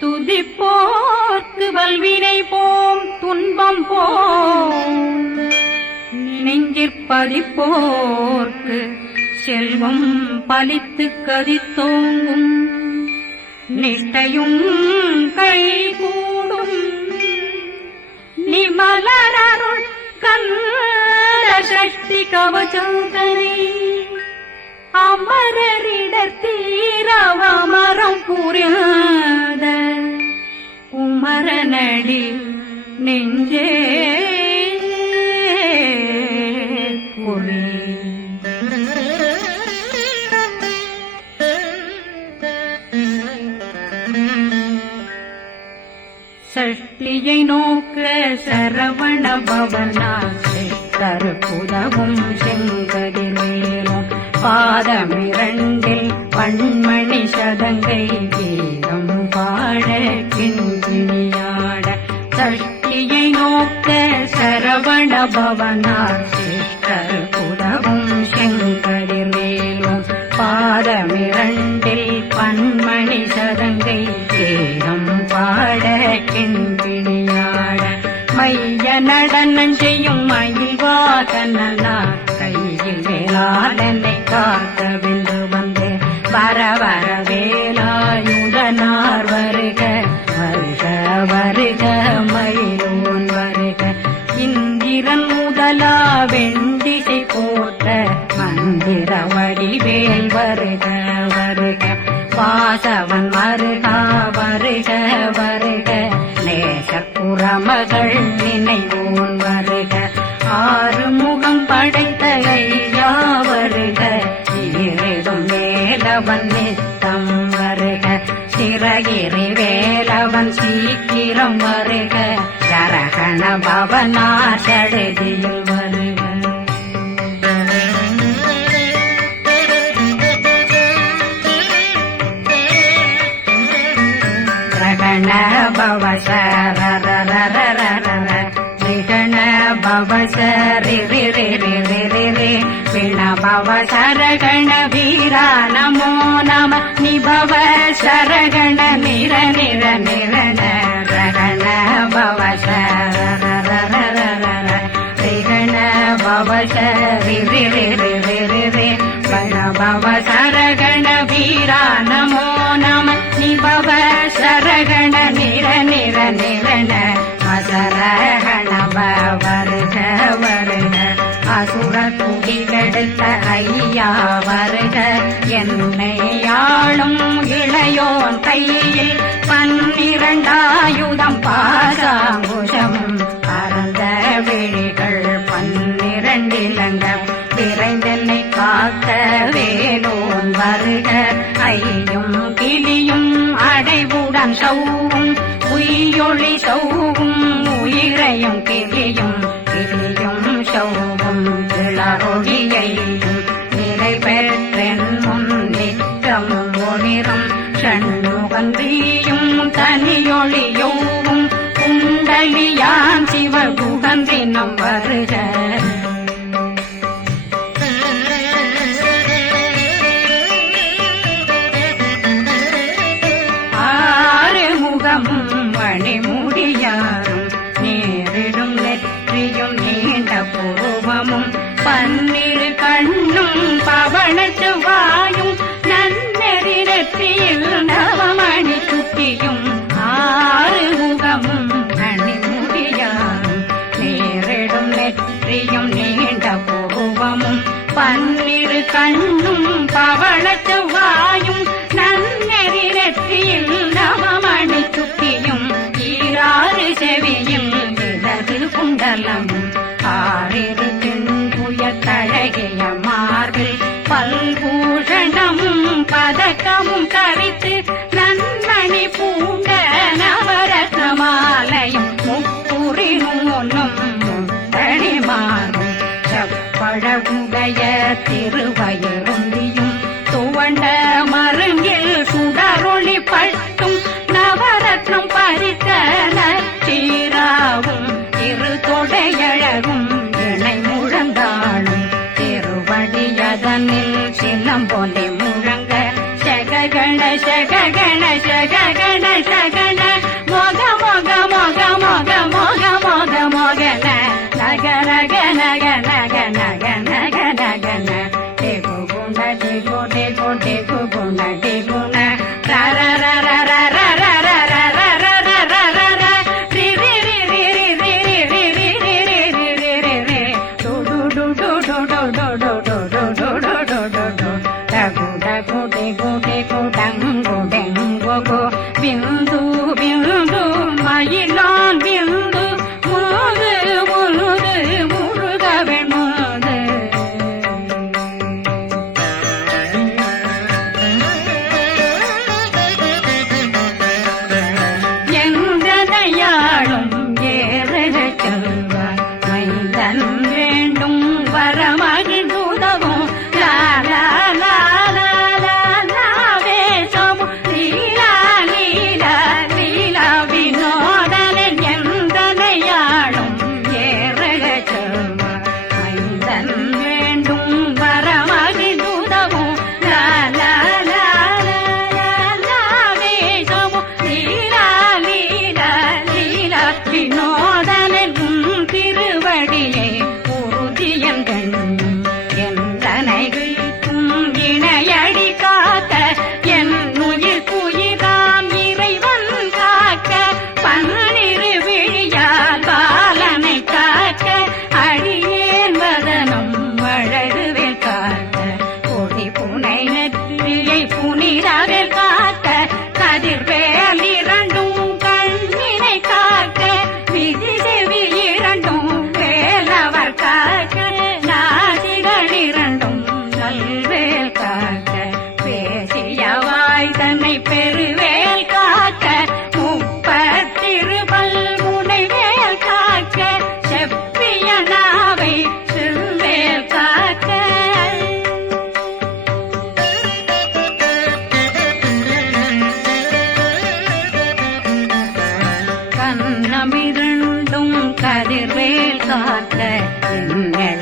துதிப்போர்க்கு வல்வினை போம் துன்பம் போம் நெஞ்சிற்பதிப்போர்க்கு செல்வம் பலித்து கதித்தோங்கும் நிஷ்டையும் கைகூடும் நிமலரருள் கந்த சக்தி கவசந்தனை அமரரிடத்தீரவமரம் புரியாத குமரனடி நெஞ்சே பொறி சஷ்டியை நோக்க சரவண பவனாசை கருப்புதவும் செங்கதிலேனும் பாதமிரண்டில் பண்மணி சதங்கை கீதம் பாட கிண்கிணியாட சஷ்டியை நோக்க சரவண பவனாசை கருப்புதவும் செங்கதிலேனும் பாதமிரண்டில் பண்மணி சதங்கை கீதம் பாட கிண்கிணியாட மைய நடனம் செய்யும் மயில்வாகனார் கையில் வேளாளனை காக்க வென்று வந்து வர வர வேலாயுதனார் வருக வருக வருக மயிலோன் வருக இந்திரன் முதலா வெண்டிசை போட்ட மந்திர வடிவேல் வருக வருக வாசவன் வருகா வருக வருக நேசப்புறமகள் நினைவோன் வருக ஆறுமுகம் படைத்த ஐயா வருக ஈரிடும் வேலவன் நித்தம் வருக சிறகிரி வேலவன் சீக்கிரம் வருக ஜரகண பவனார் சடுதியில் வருக ரகண பவசரரரரரரர ரிகண பவசரிரிரிரிரிரிரி பிண பவசரகண வீரா நமோ நம நிபவ சரகண நிர நிர நிரண ரகண பவசரரரரரர ரிகண பவசரிரிரிரிரிரி பிண பவசரகண வீரா நமோ நம நிபவ சரகண நிர நிர நிரண அசரகண வருக வருக அசுர குடிகெடுத்த ஐயா வருக என்னை ஆளும் இளையோன் கையில் 12 பாசாங்குஷமும் பரந்த விழிகள் 12 இலங்க விரைந்தென்னை காக்க வேலோன் வருக ஐயும் கிளியும் அடைவுடன் சௌவும் உயிரொளி சௌவும் உயிரையும் கிளியும் கிளியும் சௌவும் இளரொழியையும் நிலை பெற்றென் முன் நித்தமும் ஒளிரும் ஷண்முகந்தியும் தனியொளியோவும் குண்டலியான் சிவகுகந்தினம் வருக மணிமுடியாரும் நேரிடும் நெற்றியும் நீண்ட பூவமும் 12 கண்ணும் பவனத்து வாயும் நன்னெறி நெற்றியில் நவமணி சுட்டியும் 6 முகமும் மணிமுடியாரும் நேரிடும் நெற்றியும் நீண்ட பூவமும் 12 கண்ணும் பவனத்து வாயும் நன்னெறி நெற்றியில் நவமணி சுட்டியும் 6 செவியும் இடது குண்டலமும் 6 தின்புய தழகிய மார்பில் பல்பூஷணமும் பதக்கமும் தரித்து நன்மணி பூண்ட நவரத்ன மாலையும் முப்புரி நூலும் முத்தணி மாறும் செப்பழகுடைய திருவயருந்தியும் துவண்ட மருங்கில் சுடரொளி பட்டும் நவரத்னம் பறித்த நச்சீராவும் இரு தொடையழகும் இணை முழந்தாளும் திருவடியதனில் சிலம்பொலி முழங்க சககண சககண சககண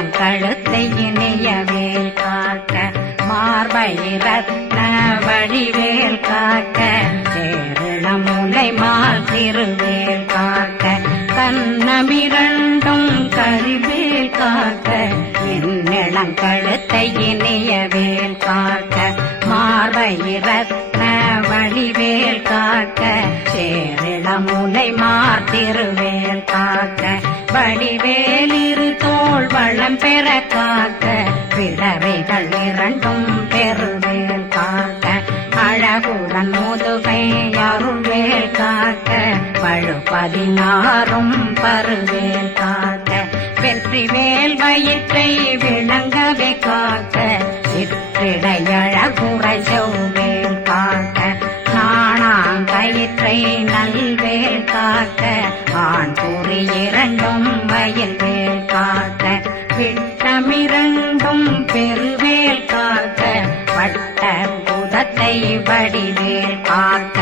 என்னிளங்கழுத்தை இனியவேல் காக்க மார்பை ரத்ன வடிவேல் காக்க சேரணமுலை மால் திருவேல் காக்க கண்ணமிரண்டும் கரிவேல் காக்க என்னிளங்கழுத்தை இனியவேல் காக்க மார்பை ரத்ன வடிவேல் காக்க சேரணமுலை மால் திருவேல் காக்க வடிவேலிரு தோள் வளம் பெற காக்க பிறவைகள் இரண்டும் பெருவேல் காக்க அழகுடன் முதுகை அருள்வேல் காக்க வழுப்பதினாரும் பருவேல் காக்க வெற்றி வேல் வயிற்றை விளங்கவே காக்க சிற்றிடையழகுறை செவ்வேல் காக்க நாணாங்கயிற்றை நல்வேல் காக்க ஆண் குறி இரண்டும் வயல்வேல் காக்க விட்டமிரண்டும் பெருவேல் காக்க வட்ட புதத்தை வடிவேல் காக்க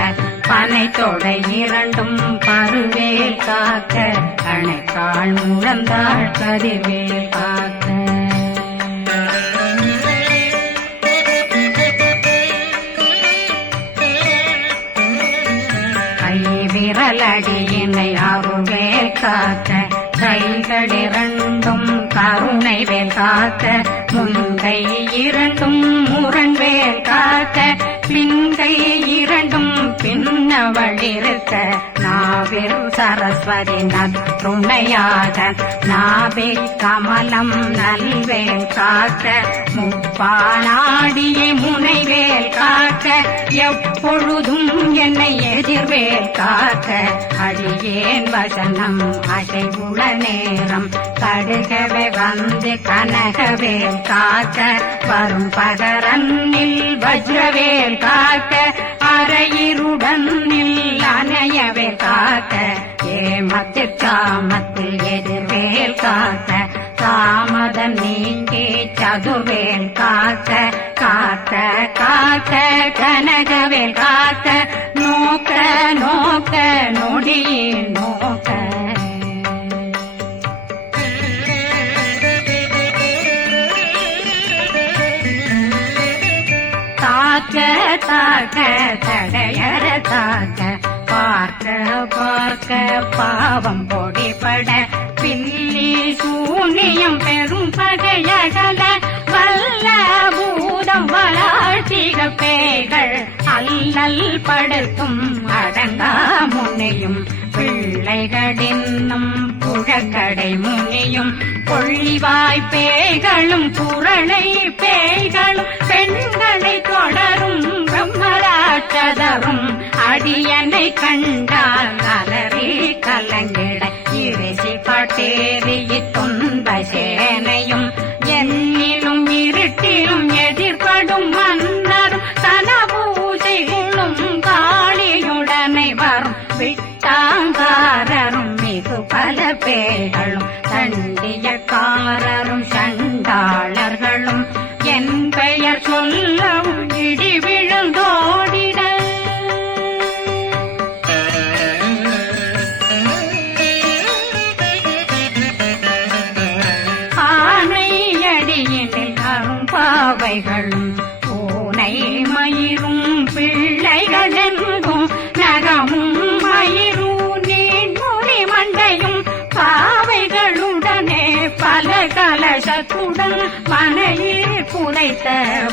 பனை தொடை இரண்டும் பருவேல் காக்க கணைக்கால் முழந்தாள் கதிர்வேல் காக்க விரலடியினை அருள்வேல் காக்க கைகளிரண்டும் கருணை வேல் காக்க முன்கை இரண்டும் முரண்வேல் காக்க பின்கை இரண்டும் பின்னவளிருக்க நாவில் சரஸ்வதி நற்றுணையாக நாவே கமலம் நல்வேல் காக்க முப்பானாடியை முனைவேல் காக்க எப்பொழுதும் என்னை எதிர்வேல் காக்க அடியேன் வசனம் அசைவுள நேரம் கடுகவே வந்து கனகவேல் காக்க வரும் பகரன்னில் வஜ்ரவேல் காக்க அரையிருடன் அணையவேல் காக்க ஏமத்தில் காமத்தில் எதிர்வேல் காக்க தாமதம் நீங்கி சதுர்வேல் காக்க காக்க காக்க கனகவேல் காக்க நோக்க நோக்க நொடியே நோக்க தாக்க தாக்க தடையற தாக்க பார்க்க பார்க்க பாவம் பொடிபட பில்லி சூனியம் பெரும் பகையகல வல்ல பூதம் வளாழ்த்திக பேய்கள் அல்லல் படுத்தும் அடங்கா முனையும் பிள்ளைகளின்னும் புழக்கடை முனியும் கொள்ளிவாய் பேய்களும் குரளை பேய்களும் பெண்களை தொடரும் பிரம்மராட்சதரும் அடியனை கண்டால் அலறி கலங்கிட இரிசி பட்டேறி துன்ப சேனையும் என்னிலும் இருட்டிலும் எதிர்படும் மன்னரும் தன பூஜைகளும் காளியுடனை வரும் விட்டாங்காரரும் மிகு பல பேர்களும் சண்டியக்காரரும் சண்டாளர்களும் என் பெயர் சொல்லவும் இடி விழுந்தோடிட ஆனையடியினில் அரும்பாவைகளும் பூனை மயிரும் பிள்ளைகளெங்கும் நகமும் மயிரும் நீண்முடி மண்டையும் பாவைகளுடனே பல கலசத்துடன் மனையில் புதைத்த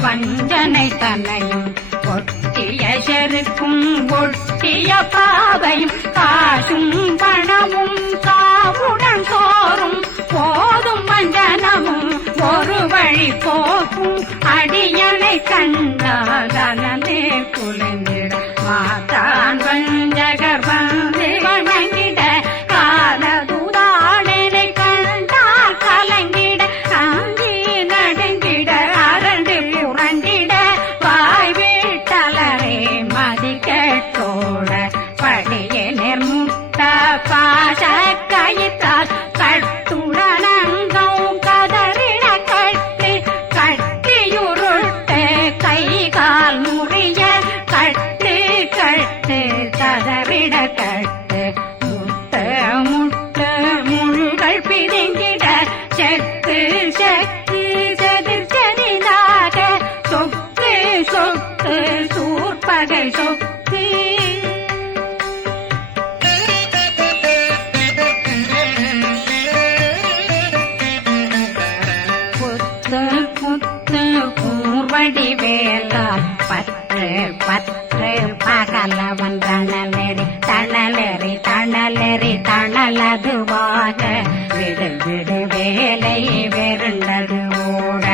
வஞ்சனை தன்னையும் ஒட்டிய செருக்கும் ஒட்டிய பாவையும் காசும் பணமும் காவுடன் சோறும் போதும் வஞ்சனமும் ஒரு வழி போக்கும் அடியனை கண்டால் அனந்தே குளிந்திட மாதான் வஞ்சகர் வந்து வணங்கிட காலதுதாடனை கண்டால் கலங்கிட காஞ்சி நடுங்கிட அரண்டு புரண்டிட வாய் வீட்டலரே மதி கேட்டோட படியே நிர்முட்ட பாச கயித்தால் கட்டுடனங்கோ கதறிட கட்டு கட்டியுருட்டு கை கால் முறிய கட்டு கட்டு கதறிட கட்டு முட்ட முட்ட முள்கள் பிதுங்கிட செத்து தணலெறி தணலெறி தணலெறி தணலதுவாக விடு விடு வேலை வெருண்டது ஓட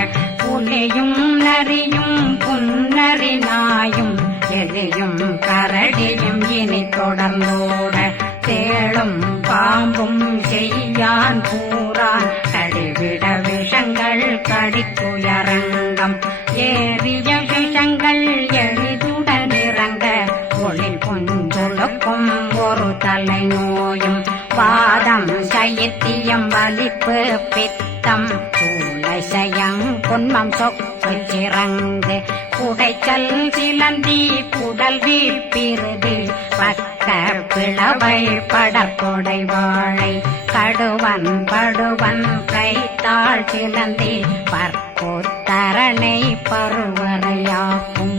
புலியும் நரியும் புன்னரி நாயும் எலியும் கரடியும் இனி தொடர்ந்தோட தேளும் பாம்பும் செய்யான் கூறான் கடிவிட விஷங்கள் கடிக்குயரங்கம் ஏறிய விஷங்கள் எளிதுடன் இறங்க ஒளில் பொஞ்சொழுக்கும் ஒரு தலை நோயும் வாதம் சைத்தியம் வலிப்பு பித்தம் சூளைசயம் பொன்மம் சொக்கு சிறங்கு குடைச்சல் சிலந்தி குடல் வீப்பிருதி பக்க பிளவை படற்கொடை வாழை கடுவன் படுவன் கைத்தாள் சிலந்தி பற்கோத்தரணை பருவரையாக்கும்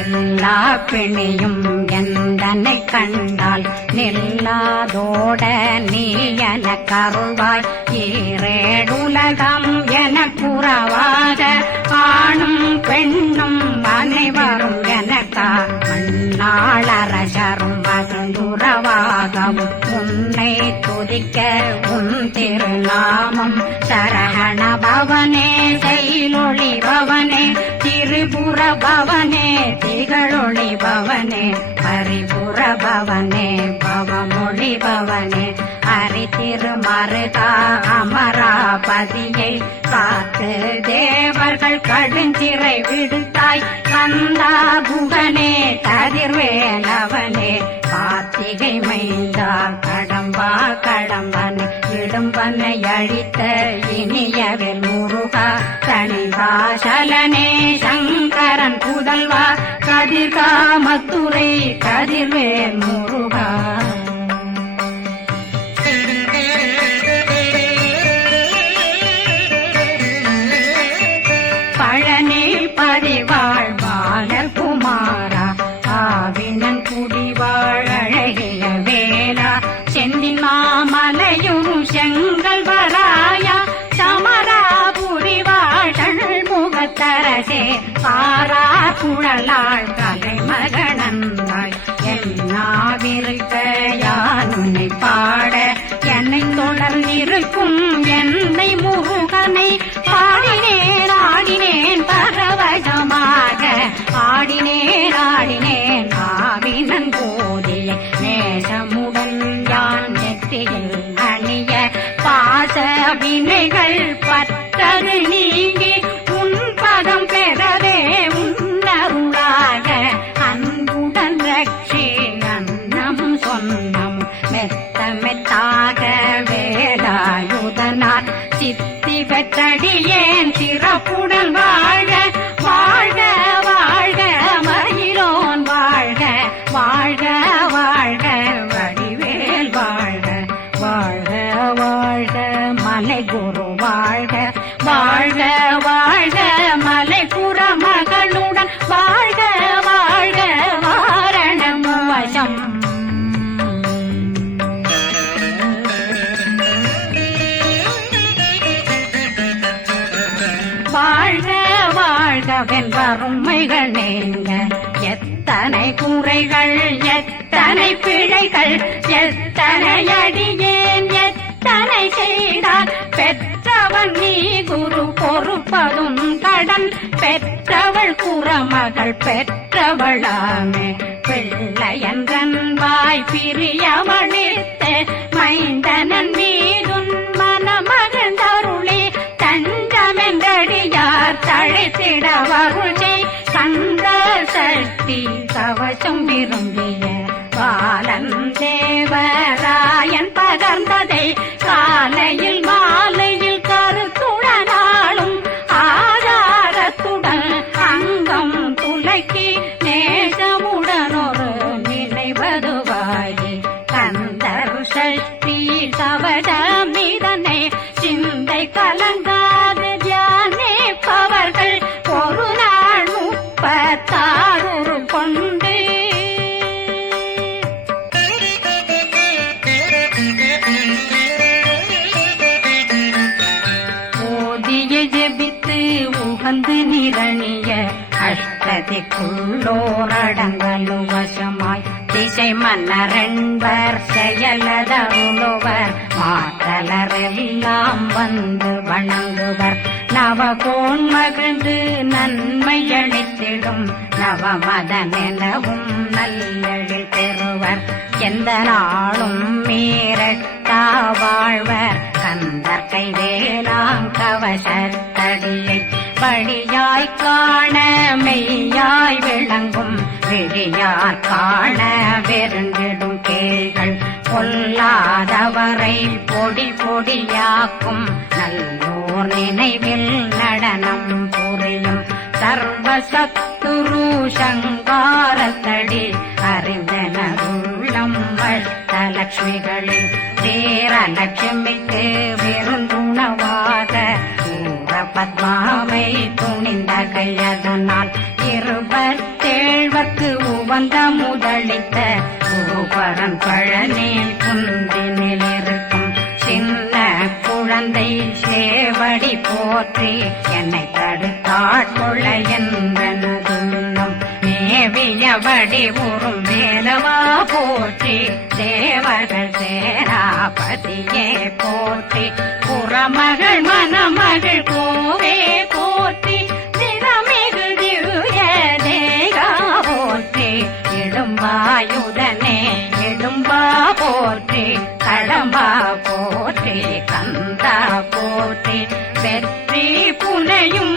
எல்லா பிணியும் எந்தனை கண்டால் நில்லாதோட நீ என கருள்வாய் ஈரேடுலகம் என புறவாக ஆணும் பெண்ணும் அனைவரும் எனக்கா மண்ணாளரசரும் மகந்துறவாகவும் உன்னை துதிக்க உன் திருநாமம் சரகண பவனே செயலொளி பவனே திரிபுர பவனே திகழொளி பவனே பரிபுர பவனே பவமொழி பவனே அரி திருமருகா அமராபதியை காத்து தேவர்கள் கடுஞ்சிறை விடுத்தாய் கந்தா குகனே கதிர்வேலவனே கார்த்திகை மைந்தா கடம்பா கடம்பனை இடும்பனை அழித்த இனியவில் முருகா தனிவாசலனே சங்கரன் புதல்வா கதிர்காமத்துறை கதிர்வேல் முருகா பழனி பதிவாழ் பாலர் குமாரா ஆவினன் குடிவாழ் அழகிய வேளா செந்தின் மாமலையும் செங்கல் வராயா சமராபுரிவாழ் முகத்தரசே பாரா குழலாள் கலை மகனந்தாய் என்னாவிருக்க யானுனை பாட என்னை தொடர்ந்திருக்கும் என்னை முருகனை பாடினேன் ஆடினேன் பரவசமாக ஆடினேன் ஆடினேன் ஆவினன் போதிய நேசமுடன் யான் நெற்றியில் அணிய பாச வினைகள் பற்றது நீங்கி உன் பதம் பெறவே உன்னருளாக அன்புடன் ரட்சி அன்னம் சொன்னம் மெத்த மெத்தாக வேலாயுதனார் சித்தி பெற்றடியேன் சிறப்புடன் வாழ வாழ்க வாழ்க மயிலோன் வாழ்க வாழ்க வாழ்க வடிவேல் வாழ்க வாழ்க வாழ்க மலை குரு வாழ்க வாழ்க வாழ்க மலை புற மகளுடன் வாழ்க வாழ்க வாரணம் வசம் வாழ்க வாழ்கவென் வறுமைகள் நீங்க எத்தனை குறைகள் எத்தனை பிழைகள் எத்தனை அடியேன் எத்தனை செய்தார் பெற்றவன் நீ குரு பொறுப்பதும் கடன் பெற்றவள் குறமகள் பெற்றவளாமே பிள்ளையன்றன் வாய் பிரியமளித்த மைந்தனன் மீதுன் மனமகந்தருளி தஞ்சமென்றடியார் தழைத்திட வருளை கந்த சக்தி கவசம் விரும்பிய பாலன் தேவராயன் பகர்ந்ததை காலையில் மாலையில் கருத்துடனாலும் ஆதாரத்துடன் அங்கம் துலக்கி நேசமுடன் ஒரு நினைவதுவாகி கந்தர் சஷ்டி கவசமிதனை சிந்தை கலங்காது தியானிப்பவர்கள் ஒரு நாள் 36 கொண்டு முகந்து நிரணிய அஷ்டதிக்குள்ளோரடங்கலும் வசமாய் திசை மன்னரென்பர் செயலதருளுவர் மாற்றலரெல்லாம் வந்து வணங்குவர் நவகோன் மகிழ்ந்து நன்மையளித்திடும் நவமதனெனவும் நல்லெழில் பெறுவர் எந்த நாளும் மீறட்டா வாழ்வர் கந்தர் கைவேலாங் கவசத்தடியை படியாய் காண மெய்யாய் விளங்கும் விழியார் காண வெருண்டிடும் கேள்கள் பொல்லாதவரை பொடி பொடியாக்கும் நல்லோர் நினைவில் நடனம் புரியும் சர்வசத்துரு சங்காரத்தடி அறிந்தனருள்ளம் வஷ்டலட்சுமிகளில் சேரலட்சுமிக்கு விருந்துணவாக பத்மாவை துணிந்த கையதனால் 27 உவந்த முதலித்த பூபரன் பழனில் குந்தினில் இருக்கும் சின்ன குழந்தை சேவடி போற்றி என்னை தடுத்தாட்கொள்ள என்பனதுள்ளம் மேவியபடி உறும் வேலவா போற்றி தேவர்கள் சேராபதியே போற்றி புறமகள் மணமகள் கோவே போற்றி திறமிகு திவ்ய தேகா போற்றி இடும்பாயுதனே இடும்பா போற்றி கடம்பா போற்றி கந்தா போற்றி வெற்றி புனையும்